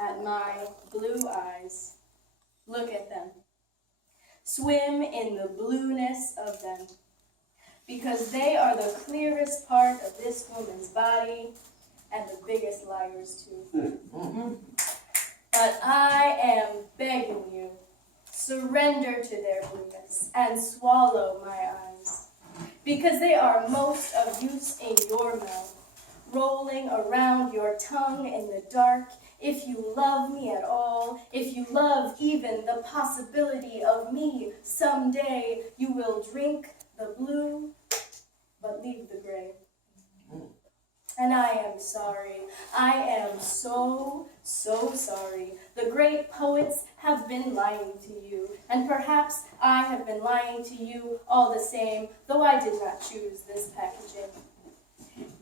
at my blue eyes. Look at them. Swim in the blueness of them, because they are the clearest part of this woman's body and the biggest liars too. But I am begging you, surrender to their blueness and swallow my eyes, because they are most of use in your mouth, rolling around your tongue in the dark. If you love me at all, if you love even the possibility of me someday, you will drink the blue, but leave the gray. And I am sorry. I am so, so sorry. The great poets have been lying to you, and perhaps I have been lying to you all the same, though I did not choose this packaging.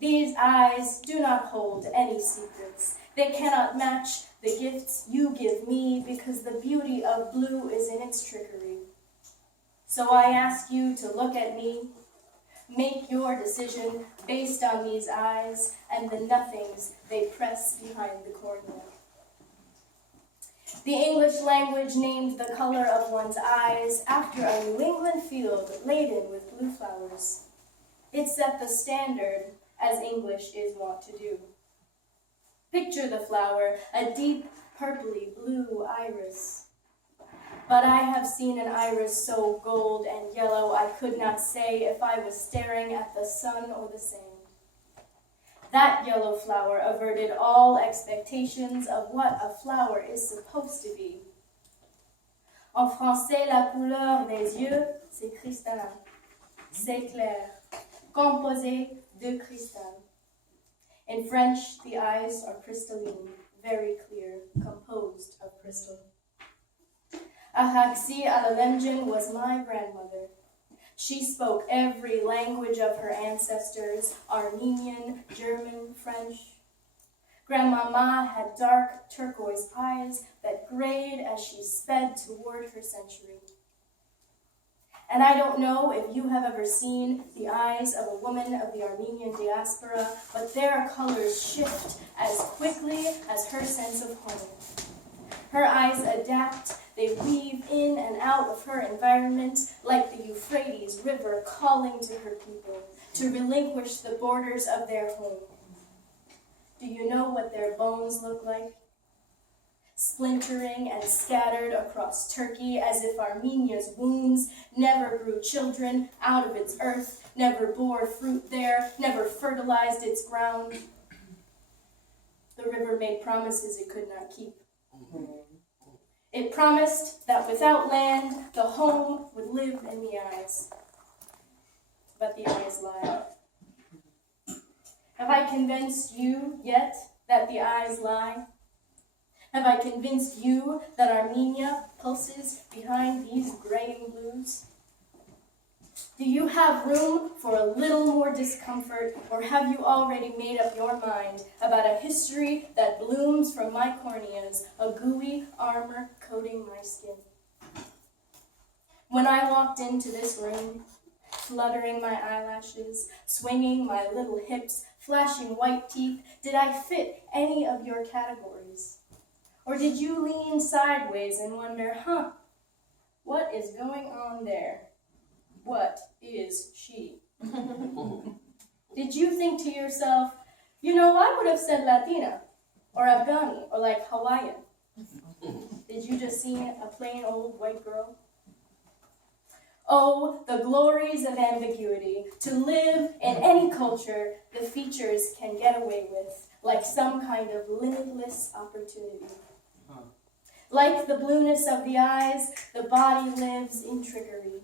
These eyes do not hold any secrets. They cannot match the gifts you give me, because the beauty of blue is in its trickery. So I ask you to look at me. Make your decision based on these eyes and the nothings they press behind the cornea. The English language named the color of one's eyes after a New England field laden with blue flowers. It set the standard, as English is wont to do. Picture the flower, a deep purpley blue iris. But I have seen an iris so gold and yellow I could not say if I was staring at the sun or the sand. That yellow flower averted all expectations of what a flower is supposed to be. En français, la couleur des yeux, c'est cristallin. C'est clair, composé de cristal. In French, the eyes are crystalline, very clear, composed of crystal. Ahaxi Alalemjin was my grandmother. She spoke every language of her ancestors, Armenian, German, French. Grandmama had dark turquoise eyes that grayed as she sped toward her century. And I don't know if you have ever seen the eyes of a woman of the Armenian diaspora, but their colors shift as quickly as her sense of home. Her eyes adapt. They weave in and out of her environment like the Euphrates River calling to her people to relinquish the borders of their home. Do you know what their bones look like? Splintering and scattered across Turkey as if Armenia's wounds never grew children out of its earth, never bore fruit there, never fertilized its ground. The river made promises it could not keep. It promised that without land, the home would live in the eyes. But the eyes lie. Have I convinced you yet that the eyes lie? Have I convinced you that Armenia pulses behind these graying blues? Do you have room for a little more discomfort, or have you already made up your mind about a history that blooms from my corneas, a gooey armor coating my skin? When I walked into this room, fluttering my eyelashes, swinging my little hips, flashing white teeth, did I fit any of your categories? Or did you lean sideways and wonder, what is going on there? What is she? Did you think to yourself, I would have said Latina, or Afghani, or like Hawaiian? Did you just see a plain old white girl? Oh, the glories of ambiguity. To live in any culture the features can get away with, like some kind of limitless opportunity. Like the blueness of the eyes, the body lives in trickery.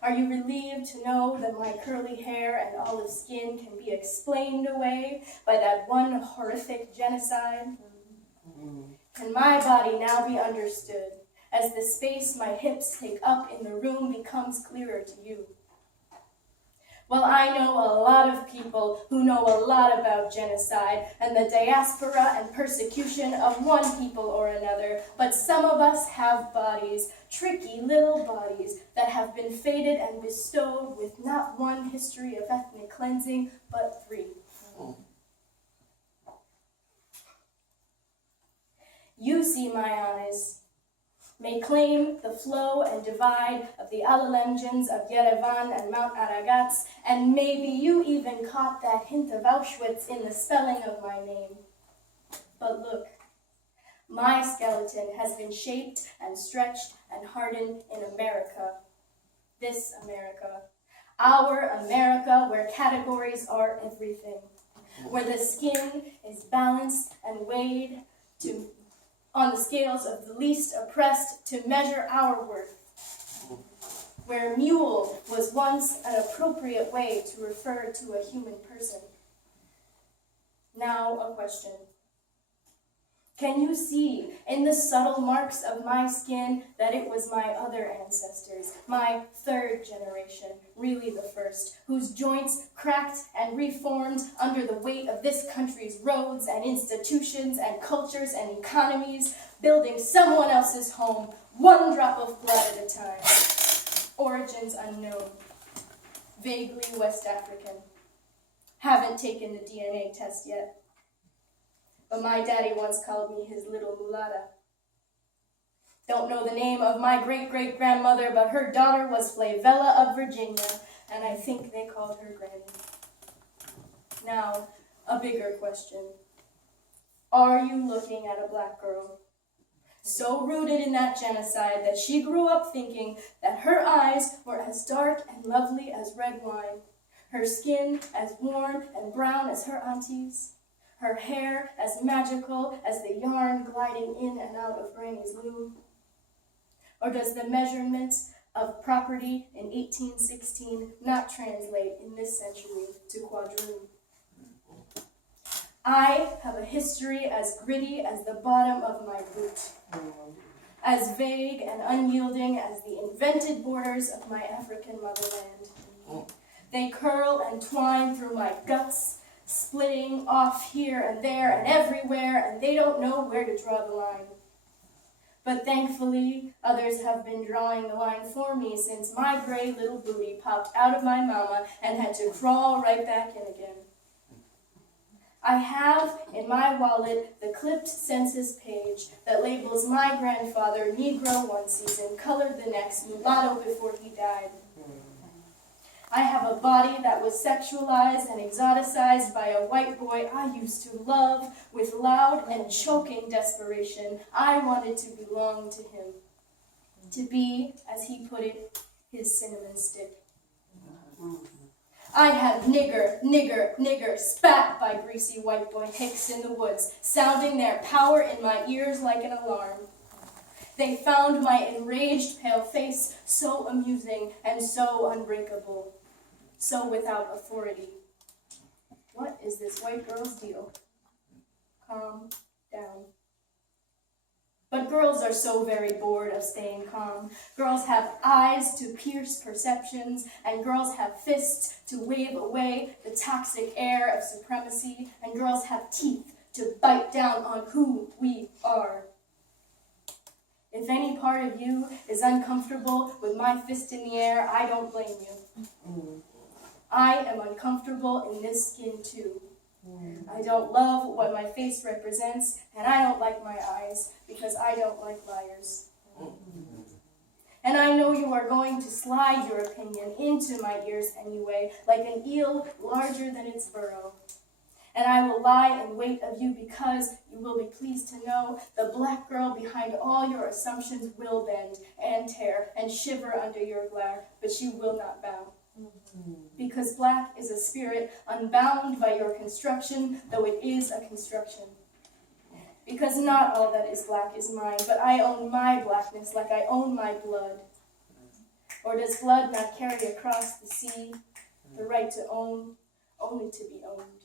Are you relieved to know that my curly hair and olive skin can be explained away by that one horrific genocide? Can my body now be understood as the space my hips take up in the room becomes clearer to you? Well, I know a lot of people who know a lot about genocide and the diaspora and persecution of one people or another, but some of us have bodies, tricky little bodies, that have been fated and bestowed with not one history of ethnic cleansing, but 3. You see my eyes, may claim the flow and divide of the Alalemjans of Yerevan and Mount Aragats, and maybe you even caught that hint of Auschwitz in the spelling of my name. But look, my skeleton has been shaped and stretched and hardened in America. This America. Our America, where categories are everything. Where the skin is balanced and weighed on the scales of the least oppressed to measure our worth. Where mule was once an appropriate way to refer to a human person. Now a question. Can you see in the subtle marks of my skin that it was my other ancestors, my third generation, really the first, whose joints cracked and reformed under the weight of this country's roads and institutions and cultures and economies, building someone else's home, one drop of blood at a time. Origins unknown, vaguely West African. Haven't taken the DNA test yet. But my daddy once called me his little mulatta. Don't know the name of my great-great-grandmother, but her daughter was Flavella of Virginia, and I think they called her Granny. Now, a bigger question. Are you looking at a black girl? So rooted in that genocide that she grew up thinking that her eyes were as dark and lovely as red wine, her skin as warm and brown as her auntie's, her hair as magical as the yarn gliding in and out of Granny's loom? Or does the measurements of property in 1816 not translate in this century to quadroon? I have a history as gritty as the bottom of my boot, as vague and unyielding as the invented borders of my African motherland. They curl and twine through my guts, splitting off here and there and everywhere, and they don't know where to draw the line. But thankfully, others have been drawing the line for me since my gray little booty popped out of my mama and had to crawl right back in again. I have in my wallet the clipped census page that labels my grandfather Negro one season, colored the next, mulatto before he died. I have a body that was sexualized and exoticized by a white boy I used to love with loud and choking desperation. I wanted to belong to him, to be, as he put it, his cinnamon stick. I had nigger, nigger, nigger spat by greasy white boy hicks in the woods, sounding their power in my ears like an alarm. They found my enraged pale face so amusing and so unbreakable, so without authority. What is this white girl's deal? Calm down. But girls are so very bored of staying calm. Girls have eyes to pierce perceptions, and girls have fists to wave away the toxic air of supremacy, and girls have teeth to bite down on who we are. If any part of you is uncomfortable with my fist in the air, I don't blame you. I am uncomfortable in this skin too. I don't love what my face represents, and I don't like my eyes, because I don't like liars. And I know you are going to slide your opinion into my ears anyway, like an eel larger than its burrow. And I will lie in wait of you because you will be pleased to know the black girl behind all your assumptions will bend and tear and shiver under your glare, but she will not bow. Because black is a spirit unbound by your construction, though it is a construction. Because not all that is black is mine, but I own my blackness like I own my blood. Or does blood not carry across the sea the right to own, only to be owned?